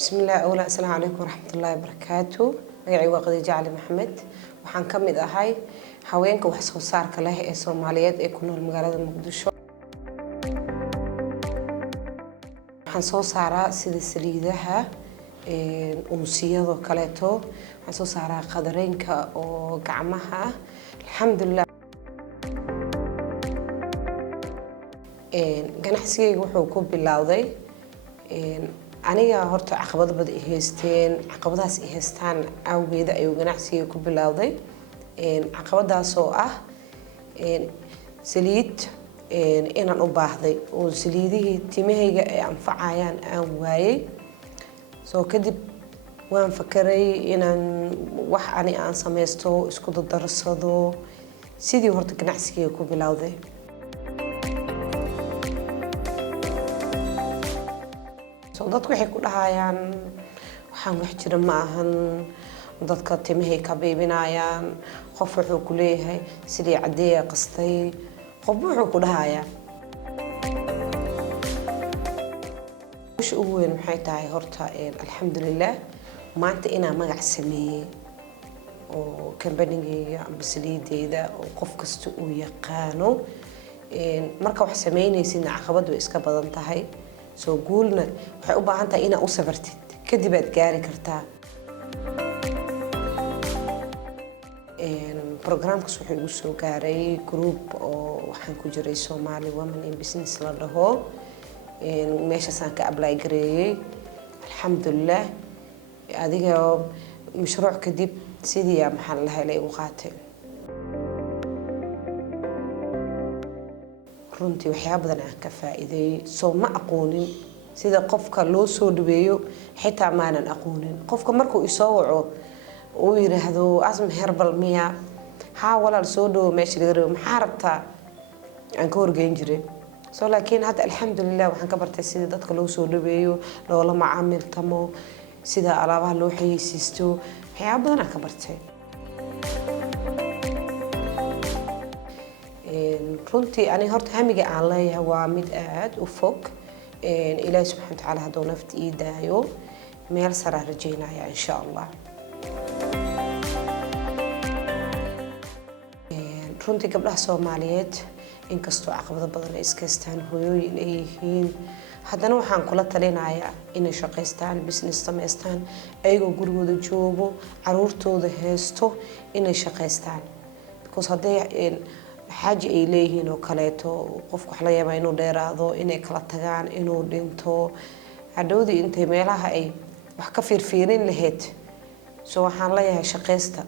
بسم الله أولا السلام عليكم ورحمة الله وبركاته. magacay waa Khadija Ali Maxamed waxaan ka mid ahay haweenka wax soo saarka leh ee Soomaaliyeed ee ku nool magaalada Muqdisho. waxaan soo saaraa sida saliidaha unsiyada kaleeto, waxaan soo saaraa qadareenka oo gacmaha. alxamdulillah ganacsigaygu wuxuu ku bilowday aniga horta caqabado badan ay haysteen, caqabadaas ay haystaan awgeeda ayuu ganacsiga ku bilowday. caqabadaas oo ah saliid inaan u baahday oo saliidihii timahayga ay anfacayaan aan waayay. soo kadib waan fakaray inaan wax ani aan samaysto isku dadarsado sidii horta ganacsiga ku bilowday. dadku waxay ku dhahayaan waxaan wax jira ma ahan, dadka timahay ka beebinayaan, qof wuxuu ku leeyahay sidii cadeeya qastay, qof wuxuu ku dhahayaa wix ugu weyn maxay tahay horta alxamdulillah maanta inaan magac sameeyay oo kambanigayga amba saliideyda oo qof kasta uu yaqaano. marka wax sameynaysidna caqabadu iska badan tahay, soo guulna waxay u baahan tahay inaad u sabartid kadib aad gaari kartaa. programkaas wuxuu igu soo gaaray group oo waxaan ku jiray Somali Women in Business la dhaho. meeshaasaan ka apply gareeyay alxamdulillah. adiga mashruuc kadib sidii maxaan lahay la igu qaatay. runtii waxyaabo badan aan ka faa'iiday, soo ma aqoonin sida qofka loo soo dhaweeyo, xitaa maanan aqoonin. qofka markuu isoo waco uu yiraahdo asma herbal miya, haa walaal soo dhawo meesha laga rabo, maxaa rabtaa, aan ka horgeyn jiray. soo laakiin hadda alxamdulillah waxaan ka bartay sida dadka loo soo dhaweeyo, loola macaamiltamo, sida alaabaha loo xayeysiisto, waxyaabo badan aan ka bartay. runtii ani horta hamiga aan leeyahay waa mid aad u fog. ilaahay subxaanahu wa tacaala hadduu nafta ii daayo meel saraan rajaynaya insha allah. runtii gabdhaha Soomaaliyeed inkastoo caqabado badan ay iska haystaan, hooyooyin ay yihiin, haddana waxaan kula talinayaa inay shaqaystaan, business samaystaan, ayagoo gurigooda joogo, caruurtooda haysto inay shaqaystaan. because hadday xaaji ay leeyihiin oo kaleeto qofku wax la yaabaa inuu dheeraado, inay kala tagaan, inuu dhinto, hadhowdii intay meelaha ay wax ka fiirfiirin lahayd. soo waxaan leeyahay shaqaysta.